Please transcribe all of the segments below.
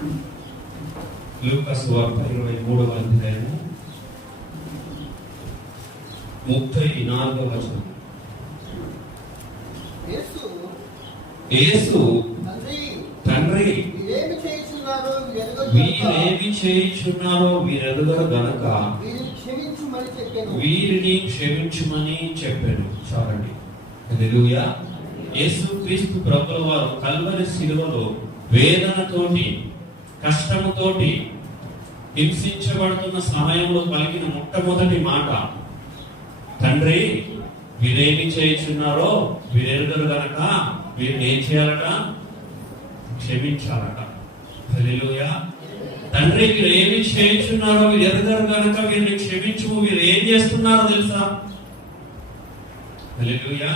లూకా సువార్త 23వ అధ్యాయము 34వ వచనం. యేసు తండ్రి వీరేమి చేయుచున్నారో వీరెరుగరు గనక వీరిని క్షమించుమని చెప్పాను. చాలండి. హల్లెలూయా. యేసు క్రీస్తు ప్రభుల వారు కల్వరి శిలువలో వేదనతోటి, కష్టముతోటి హింసించబడుతున్న సమయంలో పలికిన మొట్టమొదటి మాట, తండ్రి వీరేమి చేయుచున్నారో వీరెరుగరు గనక వీరిని ఏం చేయాలట? క్షమించాలట. హల్లెలూయా. తండ్రి వీరు ఏమి చేయుచున్నారో వీరు ఎరుగరు కనుక వీరిని క్షమించు. వీరు ఏం చేస్తున్నారో తెలుసా? హల్లెలూయా.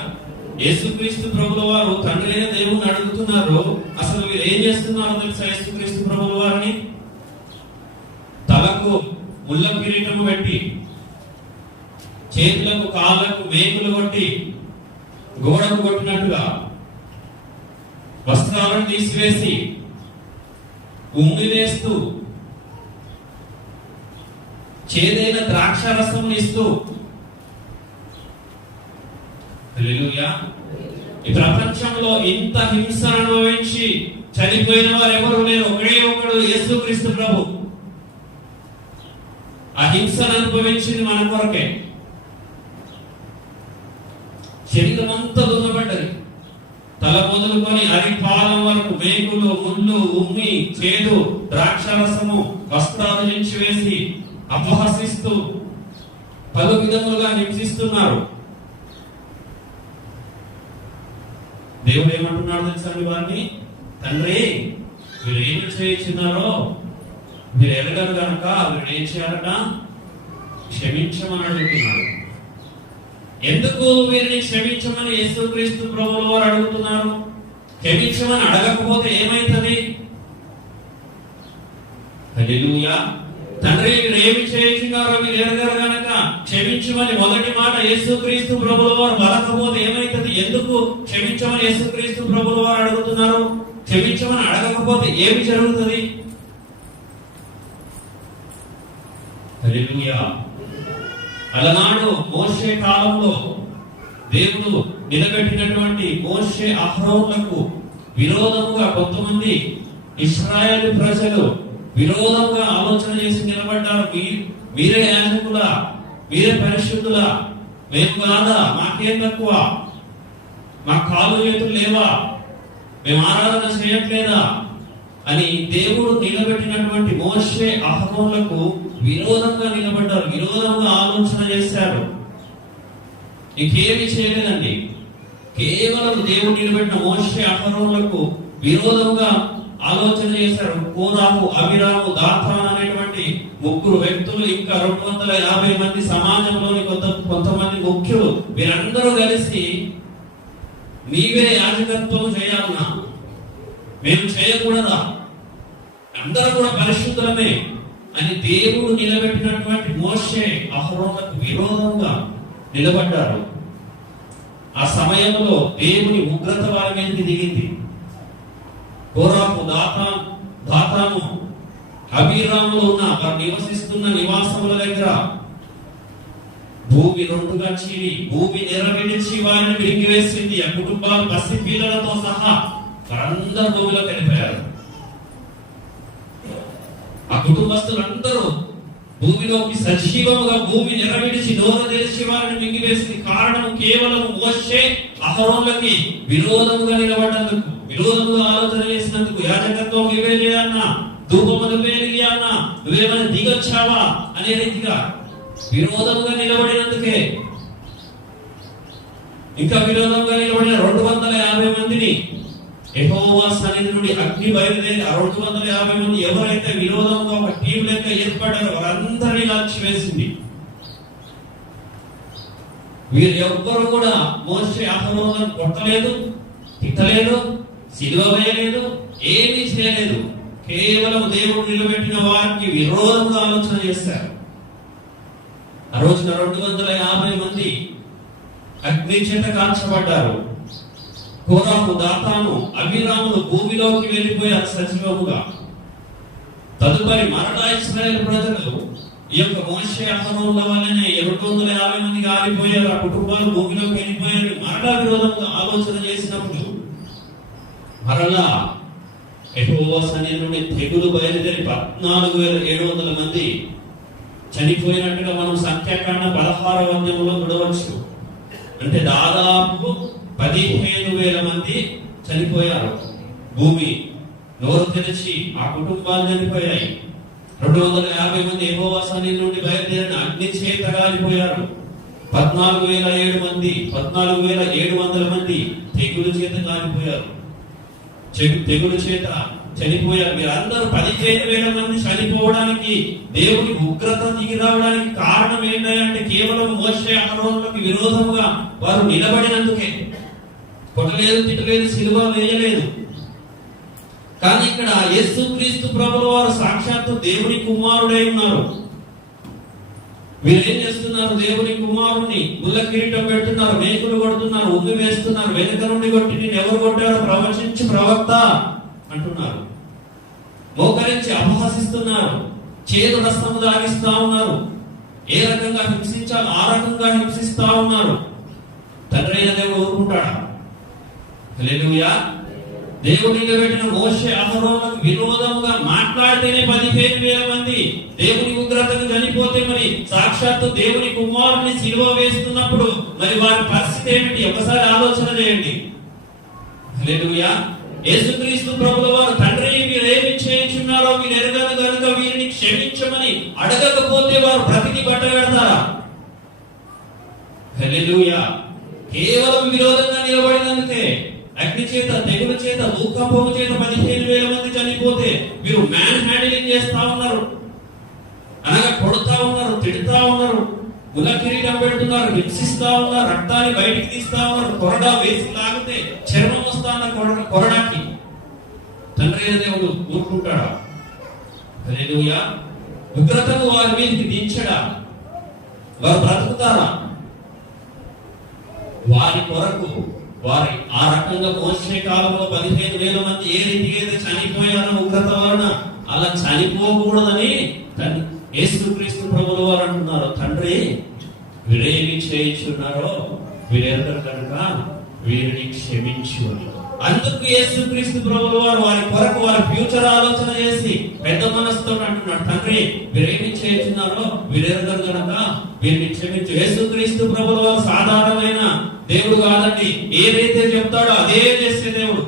యేసుక్రీస్తు ప్రభుల వారు తండ్రి అయిన దేవుని అడుగుతున్నారు, అసలు వీరు ఏం చేస్తున్నారో తెలుసా? యేసుక్రీస్తు ప్రభుల వారిని తలకు ముళ్ళ కిరీటము పెట్టి, చేతులకు కాళ్ళకు మేకులు కొట్టి, గోడకు కొట్టినట్టుగా వస్త్రాలను తీసివేసి ఉమ్మి వేస్తూ, చేదైన ద్రాక్షారసం ఇస్తూ, హల్లెలూయా, ఈ ప్రపంచంలో ఇంత హింస అనుభవించి చనిపోయిన వారు ఎవరు లేరు. ఒకడే ఒకడు యేసుక్రీస్తు ప్రభు. ఆ హింసను అనుభవించింది మన కొరకే. శరీరం అంతా దున్నబడ్డది. తల మొదలుకొని అరిపాదం వరకు మేకులు, ముళ్ళు, ఉమ్మి, చేదు, ద్రాక్షారసము, వస్త్రాలు దించి వేసి అపహసిస్తూ పలు విధములుగా హింసిస్తున్నారు. దేవుడు ఏమంటున్నాడు తెలుసా వారిని? తండ్రి వీరు ఏమి చేయించున్నారో మీరు ఎరగరు కనుక వీరు ఏం చేయాలట? క్షమించమని అడుగుతున్నాడు. ఎందుకు వీరిని క్షమించమని యేసుక్రీస్తు ప్రభువుల వారు అడుగుతున్నారు? క్షమించమని అడగకపోతే ఏమైతుంది? హల్లెలూయా. తండ్రి వీరు ఏమి చేయించున్నారో మీరు ఎరగరు గనక క్షమించమని మొదటి మాట యేసుక్రీస్తు ప్రభువుల వారు పలకపోతే ఏమైతుంది? ఎందుకు క్షమించమని యేసుక్రీస్తు ప్రభువుల వారు అడుగుతున్నారు? క్షమించమని అడగకపోతే ఏమి జరుగుతుంది? హల్లెలూయా. అలనాడు మోషే కాలంలో దేవుడు నిలబెట్టినటువంటి మోషే అహరోనులకు విరోధముగా కొంతమంది ఇశ్రాయేలు ప్రజలు విరోధంగా ఆలోచన చేసి నిలబడ్డారు. మీరే యాజకులా, మీరే పరిశుద్ధులా, మేము కాదా, మాకేం తక్కువ, మా కాలు చేతులు లేవా, మేము ఆరాధన చేయట్లేదా అని దేవుడు నిలబెట్టినటువంటి మోషే అహరోనులకు విరోధంగా నిలబడ్డారు. విరోధంగా ఆలోచన చేశారు. ఇంకేమి చేయలేదండి. కేవలం దేవుడు నిలబెట్టిన మోషే అహరోనులకు విరోధంగా ఆలోచన చేశారు. కోరాహు, అబీరాము, దాతాన్ అనేటువంటి ముగ్గురు వ్యక్తులు, ఇంకా 250 మంది సమాజంలోని కొంతమంది ముఖ్యులు, వీరందరూ కలిసి నీవే యాజకత్వం చేయాలన్నా, మేము చేయకూడదా, అందరూ కూడా పరిశుద్ధమే అని దేవుడు నిలబెట్టినటువంటి మోషే అహరోనులకు విరోధంగా నిలబడ్డారు. ఆ సమయంలో దేవుని ఉగ్రత వారి మీదకి దిగింది. కోరాహు, దాతాను, అబీరాములో ఉన్న వారు నివసిస్తున్న నివాసముల దగ్గర భూమి రెండుగా చీలి, భూమి నెరవేర్చి వారిని మింగివేసింది. ఆ కుటుంబాలు పసి పిల్లలతో సహా వారందరూ భూమిలో కలిపారు. ఆ కుటుంబస్తులందరూ భూమిలోకి సజీవముగా భూమి నెరవేర్చి నోరు తెరిచి వారిని మింగివేసింది. కారణం కేవలం మోషే అహరోనులకి విరోధముగా నిలబడ్డందుకు, విరోధముగా ఆలోచన చేసినందుకు. యాజకత్వం నువ్వే చేయాలన్నా, ధూపము నువ్వే వెలిగియాలన్నా, నువ్వేమైనా దిగొచ్చావా అనే రీతిగా విరోధముగా నిలబడినందుకే. ఇంకా విరోధంగా నిలబడిన 250 మందిని యెహోవా సన్నిధి నుండి అగ్ని బయలుదేరి 250 మంది ఎవరైతే విరోధంగా ఒక టీం లెక్క ఏర్పడ్డారో వారందరినీ కాల్చివేసింది. వీరు ఎవ్వరు కూడా మోషే అహరోనులను కొట్టలేదు, తిట్టలేదు, సిలువ వేయలేదు, ఏమీ చేయలేదు. కేవలం దేవుడు నిలబెట్టిన వారికి విరోధంగా ఆలోచన చేశారు. ఆ రోజున 250 మంది అగ్ని చేత కాల్చబడ్డారు. కోరాహు, దాతాను, అబీరాములు భూమిలోకి వెళ్ళిపోయారు సజీవముగా. తదుపరి మరలా ఇశ్రాయేలు ప్రజలు ఈ యొక్క మోషే అహరోనుల వల్లనే 250 మంది కాలిపోయారు, ఆ కుటుంబాలు భూమిలోకి వెళ్ళిపోయారు. మరలా విరోధంగా ఆలోచన చేసినప్పుడు మరలా యెహోవా సన్నిధి నుండి తెగులు బయలుదేరి 14,700 మంది చనిపోయినట్టుగా మనం సంఖ్యాకాండ 16వ అధ్యాయంలో చూడవచ్చు. అంటే దాదాపు 15,000 మంది చనిపోయారు. భూమి నోరు తెరిచి ఆ కుటుంబాలు చనిపోయాయి. 250 మంది యెహోవా సన్నిధి నుండి బయలుదేరిన అగ్ని చేత కాలిపోయారు. 14,700 మంది తెగులు చేత కాలిపోయారు. తెగులు చేత చనిపోయారు. మీరందరూ 15,000 మంది చనిపోవడానికి, దేవుని ఉగ్రత దిగి రావడానికి కారణం ఏంటంటే కేవలం మోషే అహరోనులకు విరోధముగా వారు నిలబడినందుకే. కొట్టలేదు, తిట్టలేదు, సిలువ వేయలేదు. కానీ ఇక్కడ యేసుక్రీస్తు ప్రభువు వారు సాక్షాత్తు దేవుని కుమారుడై ఉన్నారు. వీరేం చేస్తున్నారు? దేవుని కుమారుని ముళ్ళ కిరీటం పెడుతున్నారు, మేకులు కొడుతున్నారు, ఉమ్మి వేస్తున్నారు. వెనుక నుండి కొట్టి నేను ఎవరు కొట్టారో ప్రవచించి ప్రవక్త అంటున్నారు. మోకరించి అపహసిస్తున్నారు, చేదు రసము దాగిస్తా ఉన్నారు. ఏ రకంగా హింసించాలో ఆ రకంగా హింసిస్తా ఉన్నారు. తండ్రి అయిన దేవుడు ఊరుకుంటాడా? హల్లెలూయా. దేవుడు నిలబెట్టిన మోషే అహరోనులకు విరోధంగా మాట్లాడితేనే 15,000 మంది దేవుని ఉగ్రతకు చనిపోతే, మరి సాక్షాత్తు దేవుని కుమారుని సిలువ వేస్తున్నప్పుడు మరి వారి పరిస్థితి ఏమిటి? ఒకసారి ఆలోచన చేయండి. హల్లెలూయా. యేసుక్రీస్తు ప్రభువు వారు తండ్రి వీరేమి చేయించున్నారో వీరు ఎరగదు కనుక వీరిని క్షమించమని అడగకపోతే వారు బ్రతికి పట్టగడతారా? హల్లెలూయా. కేవలం విరోధంగా నిలబడినందుకే అగ్ని చేత, తెగులు చేత, భూకంపము చేత 15,000 మంది చనిపోతే మీరు మ్యాన్ హ్యాండిలింగ్ చేస్తా ఉన్నారు, అనగా కొడుతా ఉన్నారు, తిడుతా ఉన్నారు, ముల కిరీటం పెడుతున్నారు, హింసిస్తా ఉన్నారు, రక్తాన్ని బయటికి తీస్తా ఉన్నారు, కొరడా వేసి లాగితే చర్మం వస్తా ఉన్నారు కొరడాకి. తండ్రి దేవుడు ఊరుకుంటాడా? హల్లెలూయా. ఉగ్రతను వారి మీదకి దించడా? వారు బ్రతుకుతారా? వారి కొరకు వారి ఆ రకంగా మోసే కాలంలో 15,000 మంది ఏ రీతిగా అయితే చనిపోయారో ఉగ్రత వలన, అలా చనిపోకూడదని యేసుక్రీస్తు ప్రభువు వారు అంటున్నారు, తండ్రి వీరేమి చేయించున్నారో వీరెందరు కనుక వీరిని క్షమించు అని. అందుకు యేసుక్రీస్తు ప్రభువు వారు వారి కొరకు వారి ఫ్యూచర్ ఆలోచన చేసి పెద్ద మనసుతో అంటున్నాడు, తండ్రి వీరేమి చేయించున్నారో వీరెందరు కనుక వీరిని క్షమించు. యేసుక్రీస్తు ప్రభువు వారు సాధారణమైన దేవుడు కాదండి. ఏదైతే చెప్తాడో అదే చేసే దేవుడు,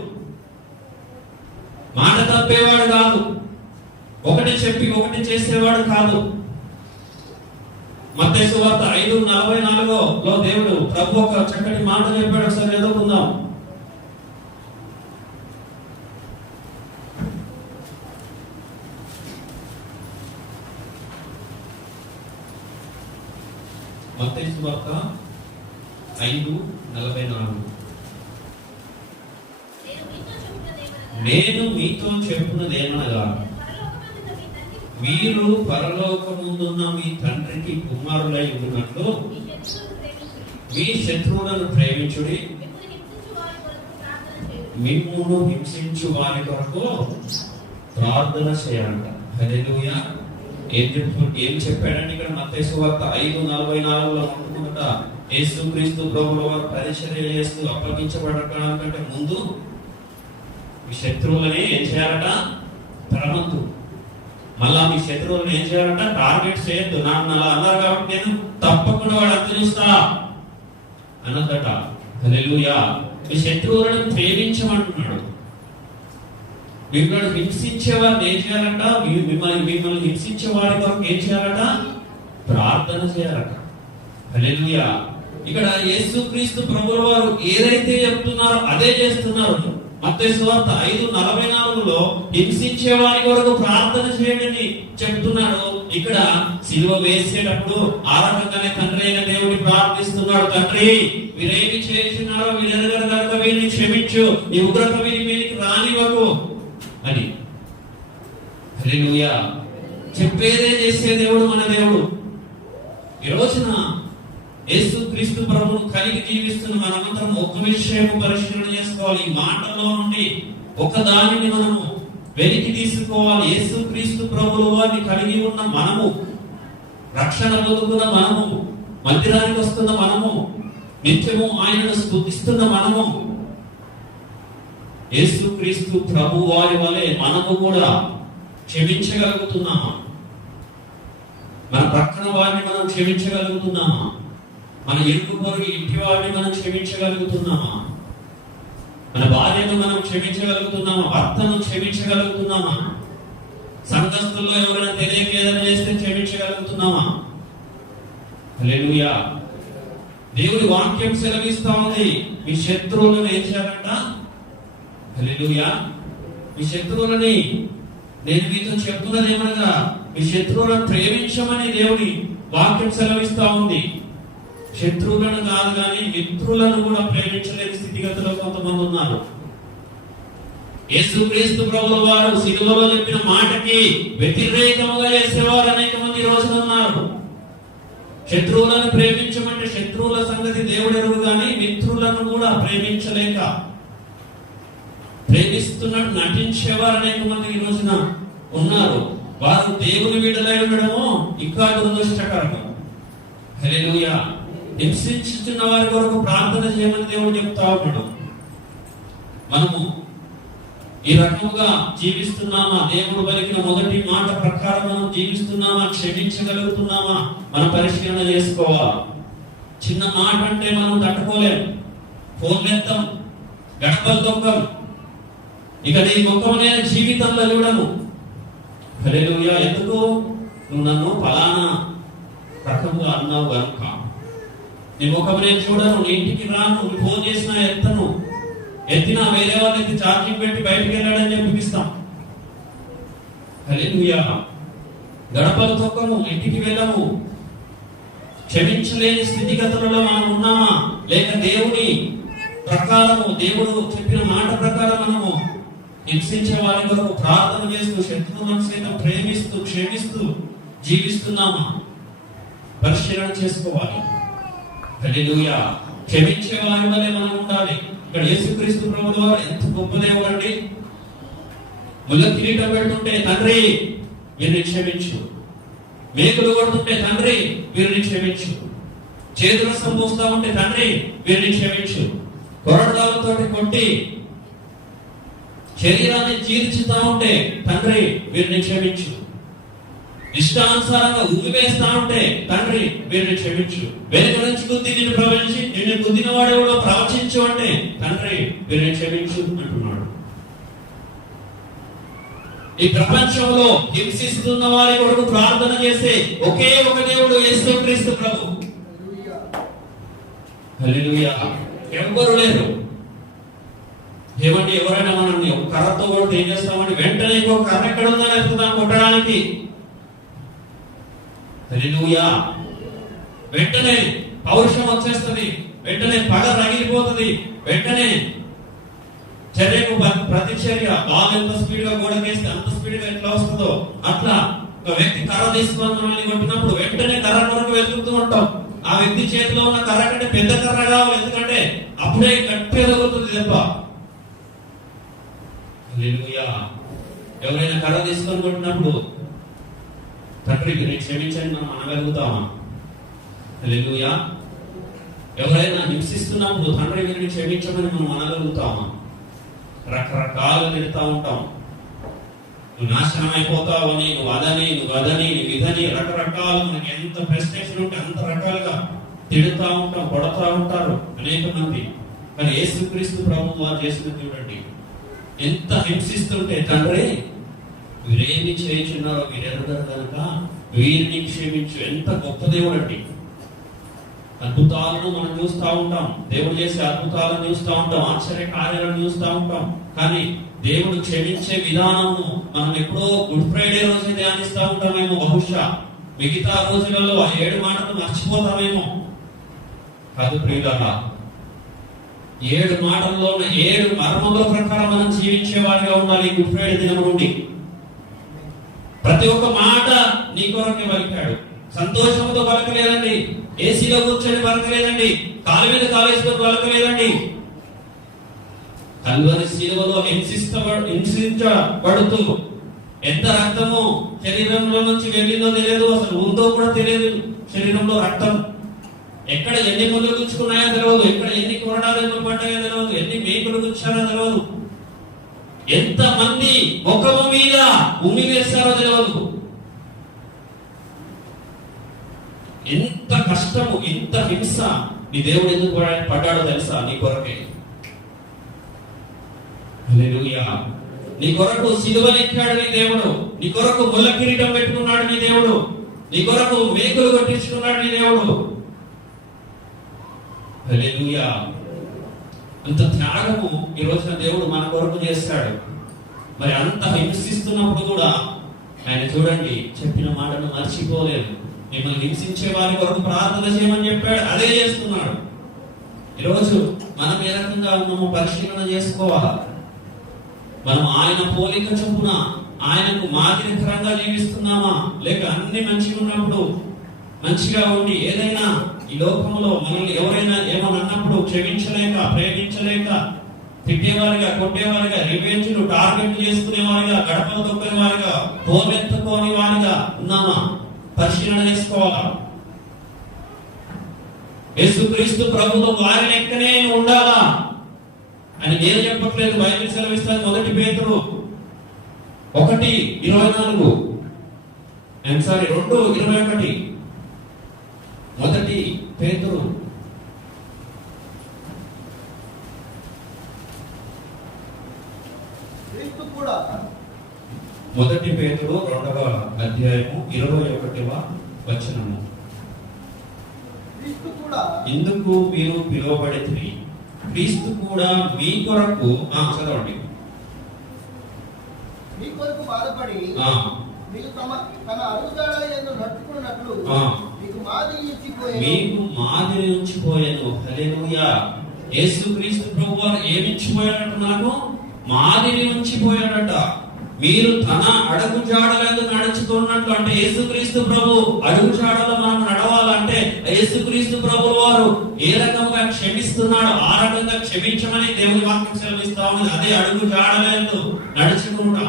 మాట తప్పేవాడు కాదు, ఒకటి చెప్పి ఒకటి చేసేవాడు కాదు. మత్తయి సువార్త 5:44లో దేవుడు ప్రభు ఒక చక్కటి మాట చెప్పాడు. ఒకసారి చదువుకుందాం. మత్తయి సువార్త 5:44. నేను మీతో చెప్పున్నదేమనగా మీరు పరలోకమందున్న మీ తండ్రికి కుమారులై ఉన్నట్లు మీ శత్రువులను ప్రేమించుడి, మిమ్మును హింసించు వారి కొరకు ప్రార్థన చేయాలంట. హల్లెలూయా. ఏం చెప్పాడండి ఇక్కడ? మత్తయి సువార్త 5:44లో అనుకుంట యేసుక్రీస్తు ప్రభువు వారు పరిచర్య చేస్తూ అప్పగించబడకంటే ముందు మీ శత్రువులని ఏం చేయాలట? తరమద్దు. మళ్ళా మీ శత్రువులను ఏం చేయాలంట? టార్గెట్ చేయొద్దు. నాకు అలా అన్నారు కాబట్టి నేను తప్పకుండా వాడు అంత చూస్తా అన్నదట. హల్లెలూయా. మీ శత్రువులను ప్రేమించమంటున్నాడు. మిమ్మల్ని హింసించే వారిని ఏం చేయాలంట? మిమ్మల్ని హింసించే వారి కొరకు ఏం చేయాలట? ప్రార్థన చేయాలట. హల్లెలూయా. ఇక్కడ యేసుక్రీస్తు ప్రభువు వారు ఏదైతే చెప్తున్నారో అదే చేస్తున్నారు. మత్తయి సువార్త 5:44లో హింసించే వారి కొరకు ప్రార్థన చేయండి చెప్తున్నాడు. ఇక్కడ సిలువ వేసేటప్పుడు ఆ రకంగానే తండ్రి అయిన దేవుడిని ప్రార్థిస్తున్నాడు, తండ్రి వీరేమి చేస్తున్నారో వీరెరగరు కనుక వీరిని క్షమించు, ఈ ఉగ్రత వీరి మీదకి రానివ్వకు అని. హల్లెలూయా. చెప్పేదే చేసే దేవుడు మన దేవుడు. ఈ రోజున యేసుక్రీస్తు ప్రభువును కలిగి జీవిస్తున్న మనమందరం ఒక విషయం పరిశీలన చేసుకోవాలి. ఈ మాటలో నుండి ఒక దానిని మనము వెలికి తీసుకోవాలి. యేసుక్రీస్తు ప్రభువు వారిని కలిగి ఉన్న మనము, రక్షణ పొందుతున్న మనము, మందిరానికి వస్తున్న మనము, నిత్యము ఆయనను స్తుతిస్తున్న మనము, యేసుక్రీస్తు ప్రభు వారి వలె మనము కూడా క్షమించగలుగుతున్నామా? మన పక్కన వారిని మనం క్షమించగలుగుతున్నామా? మన ఇరుగు పొరుగు ఇంటి వారిని మనం క్షమించగలుగుతున్నామా? మన భార్యను మనం క్షమించగలుగుతున్నామా? భర్తను క్షమించగలుగుతున్నామా? సంఘస్థుల్లో ఎవరైనా తెలియక ఏదైనా చేస్తే క్షమించగలుగుతున్నామా? హల్లెలూయా. దేవుడి వాక్యం సెలవిస్తా ఉంది, మీ శత్రువులను ఏం చేయాలంట? హల్లెలూయా. మీ శత్రువులని నేను మీతో చెప్తున్నది ఏమనగా, మీ శత్రువులను ప్రేమించమని దేవుడి వాక్యం సెలవిస్తా ఉంది. శత్రువులను కాదు కానీ మిత్రులను కూడా ప్రేమించలేని స్థితిగతిలో కొంతమంది ఉన్నారు. యేసుక్రీస్తు ప్రభువు వారు సిలువలో చెప్పిన మాటకి వ్యతిరేకముగా చేసేవారు అనేక మంది ఈ రోజున ఉన్నారు. శత్రువులను ప్రేమించమంటే శత్రువుల సంగతి దేవుడు ఎరుగు కానీ మిత్రులను కూడా ప్రేమించలేక ప్రేమిస్తున్నట్టు నటించేవారు అనేక మంది ఈ రోజున ఉన్నారు. వారు దేవుని విడుదలై ఉండడము ఇంకా దురదృష్టకరం. హల్లెలూయా. హింసించుతున్న వారి కొరకు ప్రార్థన చేయమని దేవుడు చెప్తా ఉన్నాడు. మనము ఈ రకముగా జీవిస్తున్నామా? దేవుడు పలికిన మొదటి మాట ప్రకారం మనం జీవిస్తున్నామా? క్షమించగలుగుతున్నామా? మనం పరిశీలన చేసుకోవాలి. చిన్న మాట అంటే మనం తట్టుకోలేం. ఫోన్ ఎత్తాం, గడపలు తొక్కం, ఇక నీ ముఖమనే జీవితంలో చూడను. హల్లెలూయా. ఎందుకు? నువ్వు నన్ను ఫలానా రకముగా అన్నావు కనుక నీ ముఖం నేను చూడను, నీ ఇంటికి రాను, నువ్వు ఫోన్ చేసినా ఎత్తను, ఎత్తినా వేరే వాళ్ళు ఎత్తి ఛార్జింగ్ పెట్టి బయటికి వెళ్ళాడని చెప్పిస్తాం. హల్లెలూయా. గడపలు తొక్కము, ఇంటికి వెళ్ళము. క్షమించలేని స్థితిగతులలో మనం ఉన్నామా? లేక దేవుని ప్రకారము, దేవుడు చెప్పిన మాట ప్రకారం మనము హింసించే వారి కొరకు ప్రార్థన చేస్తూ శత్రువులను సైతం ప్రేమిస్తూ క్షమిస్తూ జీవిస్తున్నామా? పరిశీలన చేసుకోవాలి. హల్లెలూయా. క్షమించే వారి వలె మనం ఉండాలి. ఇక్కడ యేసుక్రీస్తు ప్రభువు వారు ఎంత గొప్ప దేవుడు అండి. ముళ్ళ కిరీటం పెడుతుంటే తండ్రి వీరిని క్షమించు, మేకులు కొడుతుంటే తండ్రి వీరిని క్షమించు, చేతుల సంపోస్తా ఉంటే తండ్రి వీరిని క్షమించు, కొరడాలతో కొట్టి శరీరాన్ని చీల్చుతా ఉంటే తండ్రి వీరిని క్షమించు, ఇష్టానుసారంగా ఉమ్మివేస్తా ఉంటే తండ్రి వీరిని క్షమించు, వెనుక నుంచి గుద్ది నిన్ను ప్రవచించి నిన్ను గుద్దిన వాడు ప్రవచించు అంటే తండ్రి వీరిని క్షమించు అంటున్నాడు. ఈ ప్రపంచంలో హింసిస్తున్న వారి కొరకు ప్రార్థన చేసే ఒకే ఒక దేవుడు యేసుక్రీస్తు ప్రభు. హల్లెలూయా. ఎవ్వరు లేరు. ఏమంటే ఎవరైనా మనల్ని ఒక కర్రతో కొడితే ఏం చేస్తామంటే వెంటనే ఇంకొక కర్ర ఎక్కడ ఉందో లేకపోతే కొట్టడానికి. హల్లెలూయా. వెంటనే పౌరుషం వచ్చేస్తుంది, వెంటనే పగ రగిలిపోతుంది, వెంటనే చర్యకు ప్రతిచర్య. బాల్ ఎంత స్పీడ్ గా గోడకేస్తే అంత స్పీడ్ గా ఎట్లా వస్తుందో అట్లా ఒక వ్యక్తి కర్ర తీసుకొని మనల్ని కొట్టినప్పుడు వెంటనే కర్ర కొరకు వెతుకుతూ ఉంటాం. ఆ వ్యక్తి చేతిలో ఉన్న కర్ర కంటే పెద్ద కర్ర కావాలి, ఎందుకంటే అప్పుడే గట్టి ఎదుగుతుంది దెబ్బ. హల్లెలూయా. ఎవరైనా కర్ర తీసుకొని కొట్టినప్పుడు తండ్రి వీరిని క్షమించండి మనం అనగలుగుతామా? హల్లెలూయా. ఎవరైనా హింసిస్తున్నప్పుడు తండ్రి వీరిని క్షమించమని మనం అనగలుగుతామా? రకరకాలుగా తిడతా ఉంటాం. నువ్వు నాశనం అయిపోతావని, నువ్వు అదని, నువ్వు అదని, నువ్వు ఇదని, రకరకాలు మనకి ఎంత ప్రెస్టేషన్ ఉంటే అంత రకాలుగా తిడుతా ఉంటాం, కొడతా ఉంటారు అనేక మంది. కానీ యేసుక్రీస్తు ప్రభువు వారు చేసినది చూడండి, ఎంత హింసిస్తుంటే తండ్రి వీరేమి చేయించున్నారో మీరు ఎరుగుతారు కనుక వీరిని క్షమించు. ఎంత గొప్ప దేవుడు అండి. అద్భుతాలను మనం చూస్తూ ఉంటాం, దేవుడు చేసే అద్భుతాలను చూస్తూ ఉంటాం, ఆశ్చర్య కార్యాలను చూస్తూ ఉంటాం. కానీ దేవుడు క్షమించే విధానము మనం ఎప్పుడో గుడ్ ఫ్రైడే రోజు ధ్యానిస్తూ ఉంటామేమో, బహుశా మిగతా రోజులలో ఆ 7 మాటలు మర్చిపోతామేమో. కాదు ప్రియులారా, 7 మాటల్లో 7 మర్మముల ప్రకారం మనం జీవించే వారిగా ఉండాలి. గుడ్ ఫ్రైడే దినం నుండి ప్రతి ఒక్క మాట నీ కొరకే పలికాడు. సంతోషంతో పలకలేదండి, ఏసీలో కూర్చొని పలకలేదండి, కాలు మీద కాలేసుకొని పలకలేదండి, కల్వరి శిలువలో హింసించబడుతూ ఎంత రక్తము శరీరంలో నుంచి వెళ్ళిందో తెలియదు, అసలు ఉందో కూడా తెలియదు. శరీరంలో రక్తం ఎక్కడ ఎన్ని ముళ్ళు గుచ్చుకున్నాయో తెలియదు, ఎక్కడ ఎన్ని కొరడాలు పడ్డాయో తెలియదు, ఎన్ని మేకులు గుచ్చారో తెలియదు, ఎంత మంది ముఖము మీద ఉమ్మి వేస్తారో తెలియదు. ఎంత కష్టము, ఇంత హింస నీ దేవుడు ఎందుకు పడ్డాడో తెలుసా? నీ కొరకే. హల్లెలూయా. నీ కొరకు సిలువనెక్కాడు నీ దేవుడు, నీ కొరకు ముళ్ళ కిరీటం పెట్టుకున్నాడు నీ దేవుడు, నీ కొరకు మేకులు కొట్టించుకున్నాడు నీ దేవుడు. హల్లెలూయా. అంత త్యాగము ఈ రోజున దేవుడు మన కొరకు చేస్తాడు. మరి అంత హింసిస్తున్నప్పుడు కూడా ఆయన చూడండి చెప్పిన మాటను మర్చిపోలేదు. మిమ్మల్ని హింసించే వారి కొరకు ప్రార్థన చేయమని చెప్పాడు, అదే చేస్తున్నాడు. ఈరోజు మనం ఏ రకంగా ఉన్నామో పరిశీలన చేసుకోవాలి. మనం ఆయన పోలిక చొప్పున ఆయనకు మాదిరికరంగా జీవిస్తున్నామా, లేక అన్ని మంచిగా ఉన్నప్పుడు మంచిగా ఉండి ఏదైనా ఈ లోకంలో మనల్ని ఎవరైనా ఏమని అన్నప్పుడు క్షమించలేక, ప్రేమించలేక, తిట్టేవారిగా, కొట్టేవారిగా, రివెంజ్లు టార్గెట్ చేసుకునేవారిగా, గడపలు తొక్కునేవారిగా, హోమెత్తుకోని వారిగా ఉన్నామా పరిశీలన చేసుకోవాలా. యేసుక్రీస్తు ప్రభువు వారి లెక్కనే ఉండాలా అని నేను చెప్పట్లేదు, బైబిల్ సెలవిస్తాను. 1 పేతురు 1:24 2:21 1 పేతురు కూడా 1 పేతురు 2:21 ఇందుకు మీరు పిలువబడితిరి, క్రీస్తు కూడా మీ కొరకు చదవండి, మీ కొరకు బాధపడి మీకు తన అడుగుజాడలను నడుచుకున్నట్లు మీకు మాదిరి ఉంచిపోయాను. హల్లెలూయా. యేసుక్రీస్తు ప్రభువు ఏమి ఇచ్చిపోయాడట? మనకు మాదిరి ఉంచిపోయాడట. మీరు తన అడుగు జాడలేదు నడుచుకున్నట్లు, అంటే యేసుక్రీస్తు ప్రభు అడుగు జాడలో మనం నడవాలంటే యేసుక్రీస్తు ప్రభు వారు ఏ రకంగా క్షమిస్తున్నాడు ఆ రకంగా క్షమించమని దేవుని వాక్యం సెలవిస్తా ఉంది. అదే అడుగు జాడలేదు నడుచుకుంటా,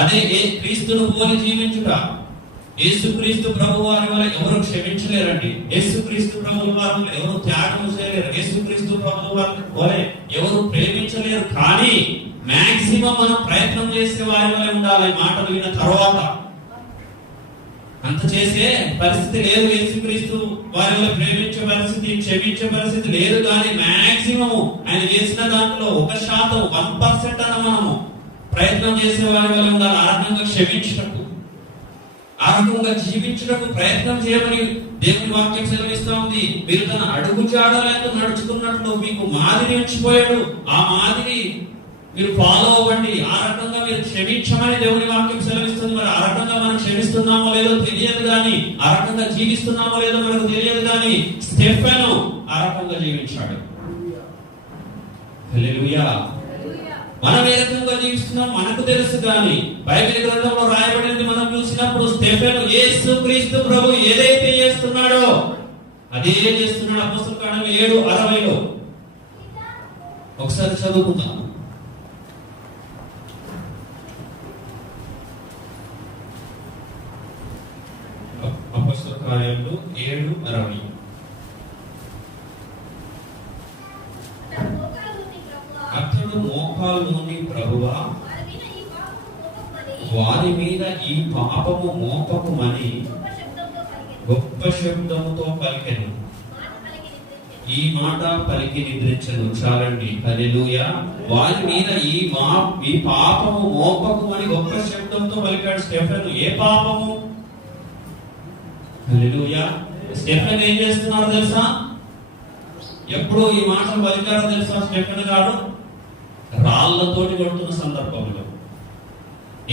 అదే క్రీస్తును పోలి జీవించుట. యేసుక్రీస్తు ప్రభు వారి వల్ల ఎవరు క్షమించలేరండి. యేసుక్రీస్తు ప్రభు వారు ఎవరు త్యాగం చేయలేరు. యేసుక్రీస్తు ప్రభు వారు ఎవరు ప్రేమించలేరు. కానీ మాక్సిమం మనం ప్రయత్నం చేసే వారి వల్ల ఉండాలి. మాటలు విన్న తర్వాత అంత చేసే పరిస్థితి లేదు. యేసుక్రీస్తు వారి వల్ల ప్రేమించే పరిస్థితి, క్షమించే పరిస్థితి లేదు. కానీ మాక్సిమం ఆయన చేసిన దాంట్లో 1% 1% అన్న మనము ప్రయత్నం చేసే వారి వల్ల ఉండాలి. ఆ రకంగా క్షమించటకు, ఆ రకంగా జీవించటకు ప్రయత్నం చేయమని దేవుని వాక్యం సెలవిస్తా ఉంది. మీరు తన అడుగు జాడలేదు నడుచుకున్నట్లు మీకు మాదిరి ఉంచిపోయాడు. ఆ మాదిరి మీరు ఫాలో అవ్వండి. ఆ రకంగా మీరు క్షమించమని దేవుని వాక్యం సెలవిస్తుంది. మరి ఆ రకంగా మనం క్షమిస్తున్నామో లేదో తెలియదు కానీ, ఆ రకంగా జీవిస్తున్నామో లేదో మనకు తెలియదు కానీ స్టెఫెను ఆ రకంగా జీవించాడు. హల్లెలూయా. మనం ఏ రకంగా జీవిస్తున్నాం మనకు తెలుసు కానీ బైబిల్ గ్రంథంలో రాయబడింది మనం చూసినప్పుడు స్టెఫెను యేసుక్రీస్తు ప్రభు ఏదైతే చేస్తున్నాడో అదే చేస్తున్నాడు. అపోస్తలుల కార్యములు 7:60 ఒకసారి చదువుకుందాం. అపోస్తలుల కార్యములు 7:60 అతడు మోకాలుని ప్రభువా వారి మీద ఈ పాపము మోపకుమని గొప్ప శబ్దముతో పలికెను. ఈ మాట పలికి నిద్రించను. చాలండి. హల్లెలూయా. వారి మీద ఈ పాపము మోపకుమని గొప్ప శబ్దంతో పలికాడు స్టెఫెను. ఏ పాపము? హల్లెలూయా. స్టెఫెన్ ఏం చేస్తున్నారో తెలుసా? ఎప్పుడు ఈ మాటలు పలికారో తెలుసా? స్టెఫెన్ గారు రాళ్లతోటి కొడుతున్న సందర్భంలో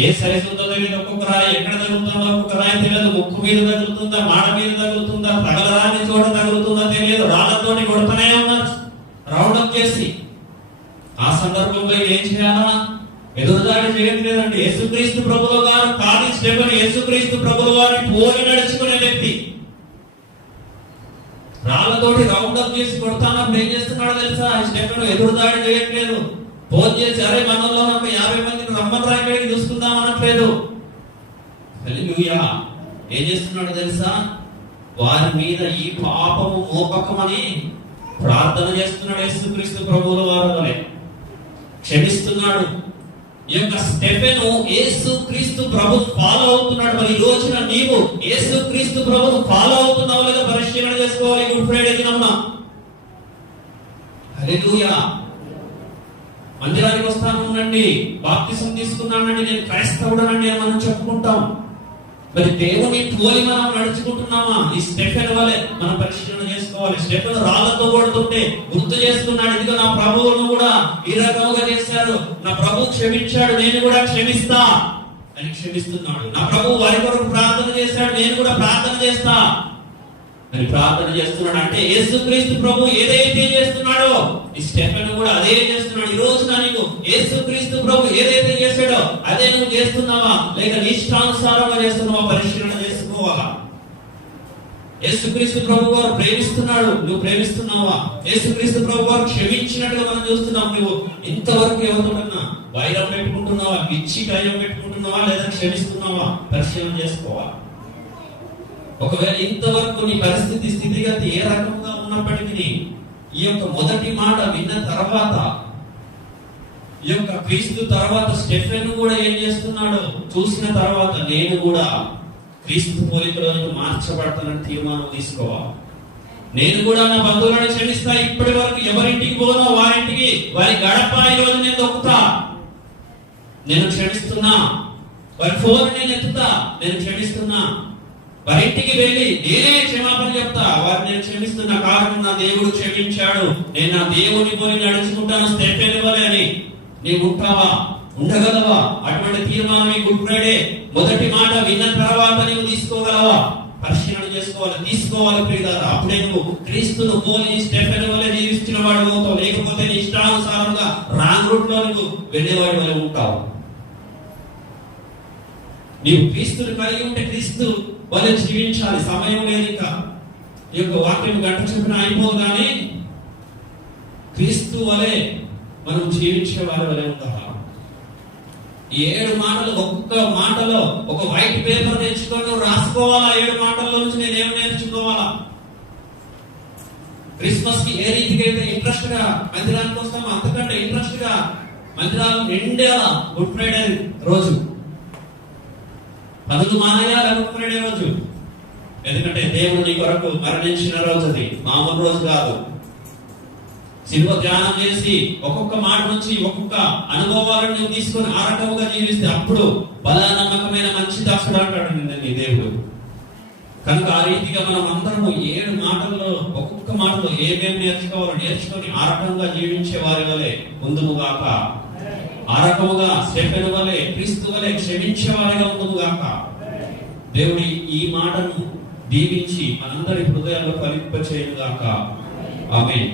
ఏ సైజు ఉందో తెలియదు. ఒక్కొక్క రాయి ఎక్కడ తగులుతుందో ఒక్కొక్క రాయి తెలియదు. ముక్కు మీద తగులుతుందా, మాడ మీద తగులుతుందా, తగలరాని చోట తగులుతుందా తెలియదు. రాళ్లతోటి కొడుతూనే ఉన్నారు రౌండప్ చేసి. ఆ సందర్భంలో ఏం చేయాలా? ఎదురుదాడి చేయట్లేదండి. యేసుక్రీస్తు ప్రభుల గారు కాదు స్టెఫెన్, యేసుక్రీస్తు ప్రభుల వారిని పోలి నడుచుకునే వ్యక్తి. రాళ్లతోటి రౌండప్ చేసి కొడతానప్పుడు ఏం చేస్తున్నాడో తెలుసా? స్టెఫెన్ ఎదురుదాడి చేయట్లేదు. ఫోన్ చేసి అరే మనలో 50 మందిని రమ్మని ఇక్కడికి చూసుకుందాం అనట్లేదు. హల్లెలూయా. ఏం చేస్తున్నాడు తెలుసా? వారి మీద ఈ పాపము మోపకమని ప్రార్థన చేస్తున్నాడు. యేసుక్రీస్తు ప్రభువుల వారు క్షమిస్తున్నాడు. ఈ యొక్క స్టెఫెను యేసుక్రీస్తు ప్రభు ఫాలో అవుతున్నాడు. మరి ఈ రోజున నీవు యేసుక్రీస్తు ప్రభువు ఫాలో అవుతున్నావు లేదా పరిశీలన చేసుకోవాలి. గుడ్ ఫ్రైడే దినమున హల్లెలూయా. మందిరానికి వస్తానండి, బాప్తిసం తీసుకున్నానండి, నేను క్రైస్తవుడనండి అని మనం చెప్పుకుంటాం. మరి దేవుని పోలి మనం నడుచుకుంటున్నామా? ఈ స్టెఫెన్ వలె మనం పరిశీలన చేసుకోవాలి. స్టెఫెన్ రాళ్లతో కొడుతుంటే గుర్తు చేసుకున్నాడు, ఇదిగో నా ప్రభువును కూడా ఈ రకముగా చేశారు, నా ప్రభు క్షమించాడు, నేను కూడా క్షమిస్తా అని క్షమిస్తున్నాడు. నా ప్రభు వారి కొరకు ప్రార్థన చేశాడు, నేను కూడా ప్రార్థన చేస్తా అని ప్రార్థన చేస్తున్నాడు. అంటే యేసుక్రీస్తు ప్రభు ఏదైతే చేస్తున్నాడో ఈ స్టెఫెన్ కూడా అదే చేస్తున్నాడు. ఈ రోజున నీవు యేసుక్రీస్తు ప్రభు ఏదైతే చేశాడో అదే నువ్వు చేస్తున్నావా లేక నీ ఇష్టానుసారంగా చేస్తున్నావా పరిశీలన చేసుకోవాలా. యేసుక్రీస్తు ప్రభు వారు ప్రేమిస్తున్నాడు, నువ్వు ప్రేమిస్తున్నావా? యేసుక్రీస్తు ప్రభు వారు క్షమించినట్టుగా మనం చూస్తున్నాం. నువ్వు ఇంతవరకు ఎవరితోనన్నా వైరం పెట్టుకుంటున్నావా, పిచ్చి కాయం పెట్టుకుంటున్నావా లేదా క్షమిస్తున్నావా పరిశీలన చేసుకోవాలి. ఒకవేళ ఇంతవరకు నీ పరిస్థితి స్థితిగతి ఏ రకంగా ఉన్నప్పటికీ ఈ యొక్క మొదటి మాట విన్న తర్వాత ఈ యొక్క క్రీస్తు తర్వాత స్టెఫెన్ కూడా ఏం చేస్తున్నాడో చూసిన తర్వాత నేను కూడా క్రీస్తు పోలికలోకి మార్చబడతానని తీర్మానం తీసుకోవాలి. నేను కూడా నా బంధువులను క్షమిస్తా. ఇప్పటి వరకు ఎవరింటికి పోనో వారింటికి వారి గడప ఈ రోజు నేను దొక్కుతా, నేను క్షమిస్తున్నా. వారి ఫోన్ నేను ఎత్తుతా, నేను క్షమిస్తున్నా. వారింటికి వెళ్ళి నేనే క్షమాపణ చెప్తా, వారిని నేను క్షమిస్తున్నా. కారణం నా దేవుడు క్షమించాడు, నేను నా దేవుని పోలి నడుచుకుంటాను స్టెఫెన్ వలె అని. నీవు ఉంటావా? ఉండగలవా? అటువంటి తీర్మానం ఈ గుడ్ ఫ్రైడే మొదటి మాట విన్న తర్వాత నీవు తీసుకోగలవా? పరిశీలన తీసుకోవాలి ప్రియులారా. అప్పుడే నువ్వు క్రీస్తును పోలి స్టెఫెన్ వలె జీవిస్తున్న వాడు అవుతావు. లేకపోతే నీ ఇష్టానుసారంగా రాంగ్ రూట్ లో నువ్వు వెళ్ళేవాడి వలె ఉంటావు. నీవు క్రీస్తుని కలిగి ఉంటే క్రీస్తు వలె జీవించాలి. సమయం లేదు ఇంకా. ఈ యొక్క వాక్యం గంట చెప్పిన అయిపోగానే క్రీస్తు వలె మనం జీవించే వారి వలె ఉండాలి. 7 మాటలు, ఒక్కొక్క మాటలో ఒక వైట్ పేపర్ తెచ్చుకొని రాసుకోవాలా. 7 మాటల్లో నుంచి నేనేం నేర్చుకోవాలా? క్రిస్మస్ కి ఏ రీతికి అయితే ఇంట్రెస్ట్ గా మందిరానికి వస్తాం అంతకంటే ఇంట్రెస్ట్ గా మందిరాలు నిండేలా గుడ్ ఫ్రైడే రోజు. పనులు మానేయాలి గుడ్ ఫ్రైడే రోజు. ఎందుకంటే దేవుడు నీ కొరకు మరణించిన రోజు, అది మామూలు రోజు కాదు. శిలువ ధ్యానం చేసి ఒక్కొక్క మాట నుంచి ఒక్కొక్క అనుభవాలను నువ్వు తీసుకొని ఆ రకముగా జీవిస్తే అప్పుడు బల నమ్మకమైన మంచి దాసుడు అంటాడు నీ దేవుడు. కనుక ఆ రీతిగా మనం అందరము 7 మాటల్లో ఒక్కొక్క మాటలో ఏమేమి నేర్చుకోవాలో నేర్చుకొని ఆ రకంగా జీవించే వారి వలె ముందును గాక. ఆ రకముగా స్టెఫెను వలె క్రీస్తు వలె క్షమించే వారిగా ఉండును గాక. దేవుడి ఈ మాటను దీవించి మనందరి హృదయాల్లో ఫలింపచేయును గాక. ఆమేన్.